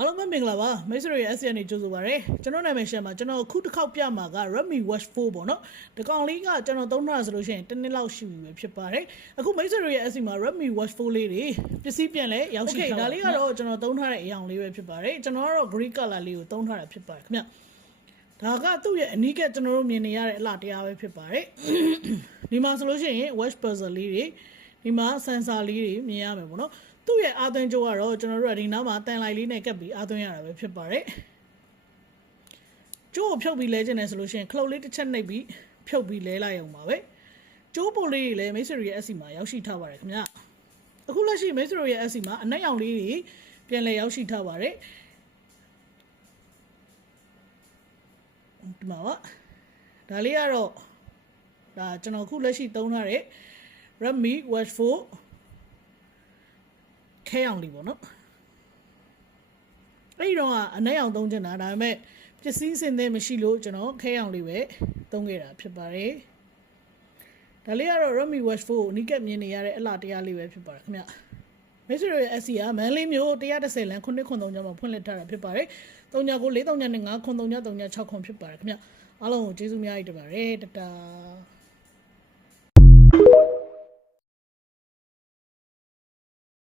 အားလုံးပဲမင်္ဂလာပါမိတ်ဆွေတွေ SN နေကြိုဆိုပါရစေကျွန်တော်နာမည်ရှမ်းပါကျွန်တော်ခုတစ်ခေါက်ပြမှာက Redmi Watch 4ပေါ့နော်ဒီကောင်လေးကကျွန်တော်သုံးထားဆိုလို့ရှိရင်တစ်နှစ်လောက်ရှိပြီပဲဖြစ်ပါတယ်အခုမိတ်ဆွေတွေရဲ့ SN မှာ Redmi Watch 4လေးတွေပစ္စည်းပြန်လဲရောက်ရှိထားဒါလေးကတော့ကျွန်တော်သုံးထားတဲ့အယောင်လေးပဲဖြစ်ပါတယ်ကျွန်တော်ကတော့ grey color လေးကိုသုံးထားတာဖြစ်ပါတယ်ခင်ဗျဒါကသူ့ရဲ့အနီးကကျွန်တော်တို့မြင်နေရတဲ့အလှတရားပဲဖြစ်ပါတယ်ဒီမှာဆိုလို့ရှိရင် watch bezel လေးတွေဒီမှာ sensor လေးတွေမြင်ရမယ်ပေါ့နော်သူ့ရဲ့အာသွင်းကြိုးကတော့ကျွန်တော်တို့ကဒီနောက်မှာတန်လိုက်လေးနဲ့ကပ်ပြီးအာသွင်းရတာပဲဖြစ်ပါတယ်ကြိုးကိုဖြုတ်ပြီးလဲခြင်းနဲ့ဆိုလို့ရှိရင်ခလုတ်လေးတစ်ချက်နှိပ်ပြီးဖြုတ်ပြီးလဲလိုက်အောင်ပါပဲကြိုးပုတ်လေးတွေလည်းမိတ်ဆွေတွေရဲ့ SC မှာရောက်ရှိထားပါတယ်ခင်ဗျအခုလက်ရှိမိတ်ဆွေတွေရဲ့ SC မှာအနက်ရောင်လေးတွေပြန်လဲရောက်ရှိထားပါတယ်ဒီမှာပါဒါလေးကတော့ဒါကျွန်တော်ခုလက်ရှိသုံးထားတဲ့ Redmi Watch 4ခဲအောင်လေးပေါ့နော်အဲ့ဒီတော့အနက်အောင်သုံးချင်တာဒါပေမဲ့ပစ္စည်းစင်သေးမရှိလို့ကျွန်တော်ခဲအောင်လေးပဲသုံးခဲ့တာဖြစ်ပါတယ်ဒါလေးကတော့ Redmi Watch 4ကိုအနီးကပ်မြင်နေရတဲ့အလှတရားလေးပဲဖြစ်ပါတယ်ခင်ဗျမိတ်ဆွေတို့ရဲ့ SC ကမန်လေးမျိုး130လမ်း993ကျောင်းမှာဖွင့်လှစ်ထားတာဖြစ်ပါတယ်399439959336ဖြစ်ပါတယ်ခင်ဗျအားလုံးကိုကျေးဇူးများကြီးတင်ပါတယ်တတာ